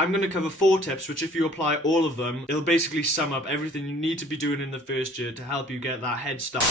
I'm going to cover 4 tips which, if you apply all of them, it'll basically sum up everything you need to be doing in the first year to help you get that head start.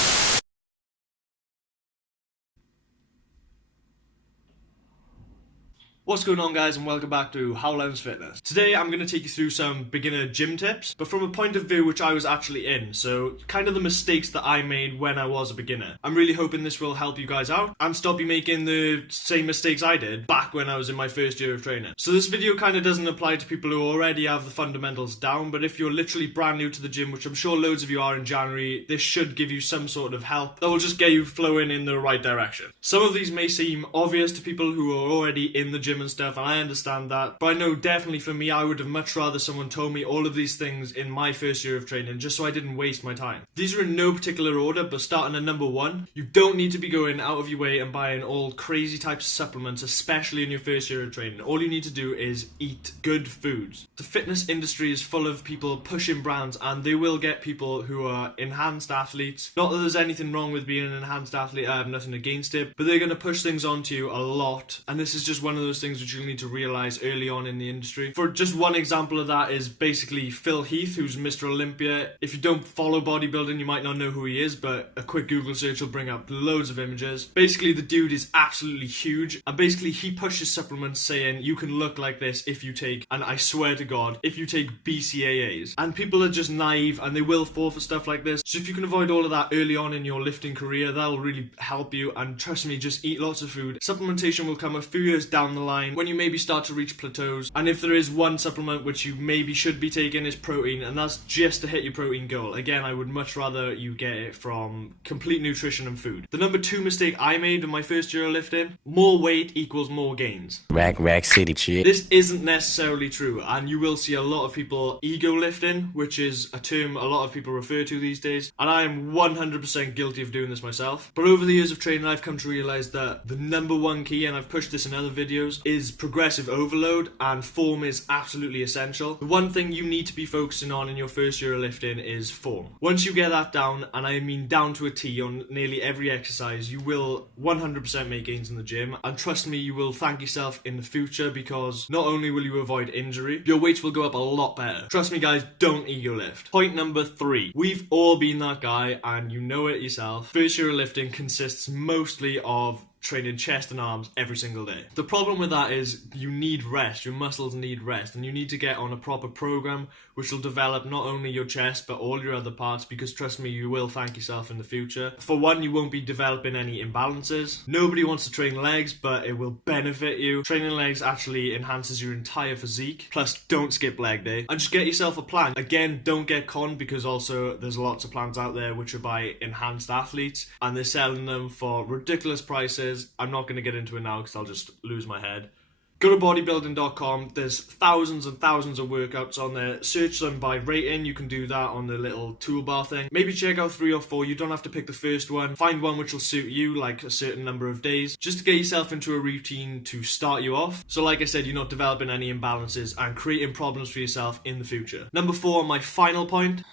What's going on, guys, and welcome back to Howlands Fitness. Today I'm going to take you through some beginner gym tips, but from a point of view which I was actually in, so kind of the mistakes that I made when I was a beginner. I'm really hoping this will help you guys out and stop you making the same mistakes I did back when I was in my first year of training. So this video kind of doesn't apply to people who already have the fundamentals down, but if you're literally brand new to the gym, which I'm sure loads of you are in January, this should give you some sort of help that will just get you flowing in the right direction. Some of these may seem obvious to people who are already in the gym and stuff, and I understand that, but I know definitely for me, I would have much rather someone told me all of these things in my first year of training just so I didn't waste my time. These are in no particular order, but starting at number 1, you don't need to be going out of your way and buying all crazy types of supplements, especially in your first year of training. All you need to do is eat good foods. The fitness industry is full of people pushing brands, and they will get people who are enhanced athletes. Not that there's anything wrong with being an enhanced athlete, I have nothing against it, but they're going to push things onto you a lot, and this is just one of those things which you'll need to realize early on in the industry. For just one example of that is basically Phil Heath, who's Mr. Olympia. If you don't follow bodybuilding, you might not know who he is, but a quick Google search will bring up loads of images. Basically, the dude is absolutely huge, and basically he pushes supplements saying you can look like this if you take, and I swear to God, if you take BCAAs. And people are just naive and they will fall for stuff like this. So if you can avoid all of that early on in your lifting career, that'll really help you. And trust me, just eat lots of food. Supplementation will come a few years down the line when you maybe start to reach plateaus, and if there is one supplement which you maybe should be taking is protein, and that's just to hit your protein goal. Again, I would much rather you get it from complete nutrition and food. The number 2 mistake I made in my first year of lifting: more weight equals more gains. Rack city shit. This isn't necessarily true, and you will see a lot of people ego lifting, which is a term a lot of people refer to these days, and I am 100% guilty of doing this myself. But over the years of training, I've come to realize that the number 1 key, and I've pushed this in other videos, is progressive overload, and form is absolutely essential. The one thing you need to be focusing on in your first year of lifting is form. Once you get that down, and I mean down to a T on nearly every exercise, you will 100% make gains in the gym, and trust me, you will thank yourself in the future, because not only will you avoid injury, your weights will go up a lot better. Trust me, guys, don't ego lift. Point number 3. We've all been that guy, and you know it yourself. First year of lifting consists mostly of training chest and arms every single day. The problem with that is you need rest, your muscles need rest, and you need to get on a proper program which will develop not only your chest but all your other parts, because trust me, you will thank yourself in the future. For one, you won't be developing any imbalances. Nobody wants to train legs, but it will benefit you. Training legs actually enhances your entire physique. Plus, don't skip leg day, and just get yourself a plan. Again, don't get conned, because also there's lots of plans out there which are by enhanced athletes, and they're selling them for ridiculous prices. I'm not going to get into it now because I'll just lose my head. Go to bodybuilding.com, there's thousands and thousands of workouts on there. Search them by rating, you can do that on the little toolbar thing. Maybe check out 3 or 4, you don't have to pick the first one. Find one which will suit you, like a certain number of days, just to get yourself into a routine to start you off. So like I said, you're not developing any imbalances and creating problems for yourself in the future. Number 4, my final point.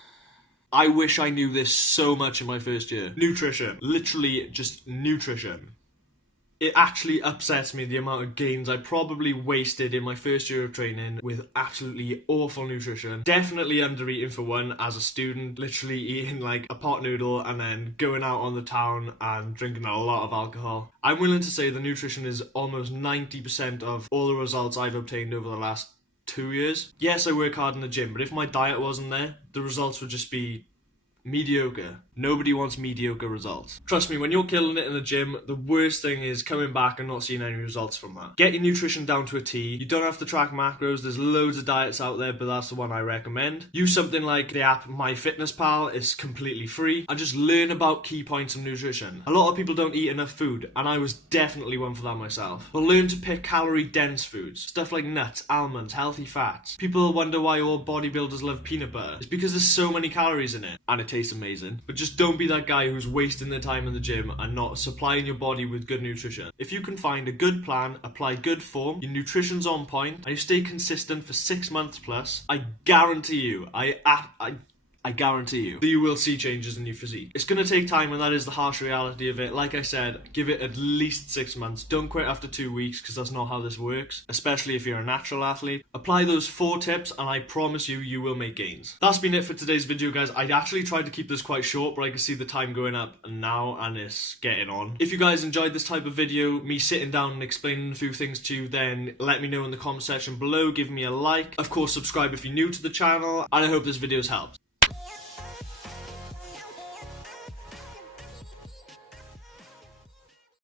I wish I knew this so much in my first year. Nutrition. Literally just nutrition. It actually upsets me the amount of gains I probably wasted in my first year of training with absolutely awful nutrition. Definitely under eating for one as a student, literally eating like a pot noodle and then going out on the town and drinking a lot of alcohol. I'm willing to say the nutrition is almost 90% of all the results I've obtained over the last 2 years. Yes, I work hard in the gym, but if my diet wasn't there, the results would just be mediocre. Nobody wants mediocre results. Trust me, when you're killing it in the gym, the worst thing is coming back and not seeing any results from that. Get your nutrition down to a T. You don't have to track macros. There's loads of diets out there, but that's the one I recommend. Use something like the app MyFitnessPal. It's completely free. And just learn about key points of nutrition. A lot of people don't eat enough food, and I was definitely one for that myself. But learn to pick calorie-dense foods. Stuff like nuts, almonds, healthy fats. People wonder why all bodybuilders love peanut butter. It's because there's so many calories in it, and it tastes amazing. But just don't be that guy who's wasting their time in the gym and not supplying your body with good nutrition. If you can find a good plan, apply good form, your nutrition's on point, and you stay consistent for 6 months plus, I guarantee you, I I guarantee you that you will see changes in your physique. It's going to take time, and that is the harsh reality of it. Like I said, give it at least 6 months. Don't quit after 2 weeks, because that's not how this works, especially if you're a natural athlete. Apply those 4 tips and I promise you, you will make gains. That's been it for today's video, guys. I actually tried to keep this quite short, but I can see the time going up now and it's getting on. If you guys enjoyed this type of video, me sitting down and explaining a few things to you, then let me know in the comment section below. Give me a like. Of course, subscribe if you're new to the channel, and I hope this video's helped.